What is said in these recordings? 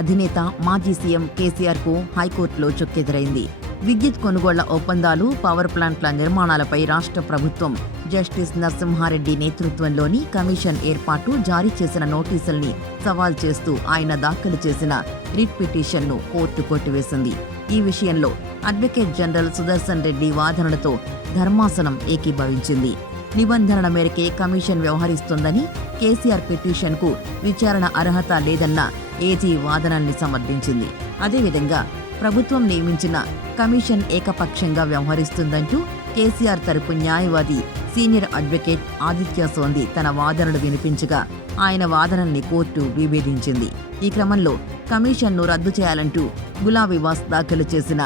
అధినేత మాజీ సీఎం కేసీఆర్కు హైకోర్టులో చుక్కెదురైంది. విద్యుత్ కొనుగోళ్ల ఒప్పందాలు, పవర్ ప్లాంట్ల నిర్మాణాలపై రాష్ట్ర ప్రభుత్వం జస్టిస్ నరసింహారెడ్డి నేతృత్వంలోని కమిషన్ ఏర్పాటు జారీ చేసిన నోటీసుల్ని సవాల్ చేస్తూ ఆయన దాఖలు చేసిన రిట్ పిటిషన్ను కోర్టు కొట్టివేసింది. ఈ విషయంలో అడ్వకేట్ జనరల్ సుదర్శన్ రెడ్డి వాదనలతో ధర్మాసనం ఏకీభవించింది. నిబంధనల మేరకే కమిషన్ వ్యవహరిస్తోందని, కేసీఆర్ పిటిషన్కు విచారణ అర్హత లేదన్న ఏజీ వాదనల్ని సమర్థించింది. అదేవిధంగా ప్రభుత్వం నియమించిన కమిషన్ ఏకపక్షంగా వ్యవహరిస్తుందంటూ కేసీఆర్ తరపు న్యాయవాది సీనియర్ అడ్వకేట్ ఆదిత్య సోంది తన వాదనలు వినిపించగా ఆయన వాదనల్ని కోర్టు విభేదించింది. ఈ క్రమంలో కమిషన్ను రద్దు చేయాలంటూ గులాబీవాస్ దాఖలు చేసిన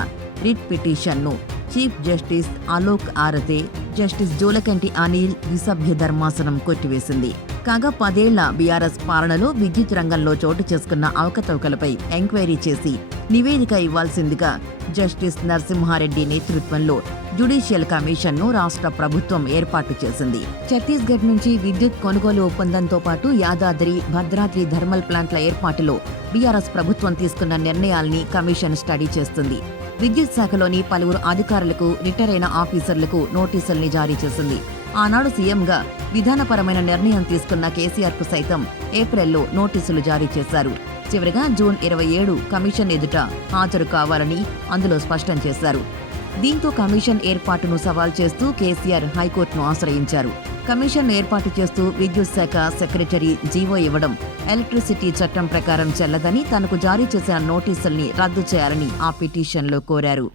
రిట్ పిటిషన్ను chief justice Alok Aradhe, justice Jolakanti Anil ద్విసభ్య ధర్మాసనం కొట్టివేసింది. కాగా 10 ఏళ్ల బీఆర్ఎస్ పాలనలో విద్యుత్ రంగంలో చోటు చేసుకున్న అవకతవకలపై ఎంక్వైరీ చేసి నివేదిక ఇవ్వాల్సిందిగా జస్టిస్ నరసింహారెడ్డి నేతృత్వంలో జ్యుడిషియల్ కమిషన్ను రాష్ట్ర ప్రభుత్వం ఏర్పాటు చేసింది. ఛత్తీస్గఢ్ నుంచి విద్యుత్ కొనుగోలు ఒప్పందంతో పాటు యాదాద్రి, భద్రాద్రి థర్మల్ ప్లాంట్ల ఏర్పాటులో బీఆర్ఎస్ ప్రభుత్వం తీసుకున్న నిర్ణయాల్ని కమిషన్ స్టడీ చేస్తుంది. విద్యుత్ శాఖలోని పలువురు అధికారులకు, రిటైర్ అయిన ఆఫీసర్లకు నోటీసుల్ని జారీ చేసింది. ఆనాడు సీఎంగా విధానపరమైన నిర్ణయం తీసుకున్న కేసీఆర్కు సైతం ఏప్రిల్లో నోటీసులు జారీ చేశారు. చివరిగా జూన్ 27 కమిషన్ ఎదుట హాజరు కావాలని అందులో స్పష్టం చేశారు. దీంతో కమిషన్ ఏర్పాటును సవాల్ చేస్తూ కేసీఆర్ హైకోర్టును ఆశ్రయించారు. కమిషన్ ఏర్పాటు చేస్తూ విద్యుత్ శాఖ సెక్రటరీ జీవో ఇవ్వడం ఎలక్ట్రిసిటీ చట్టం ప్రకారం చెల్లదని, తనకు జారీ చేసిన నోటీసుల్ని రద్దు చేయాలని ఆ పిటిషన్లో కోరారు.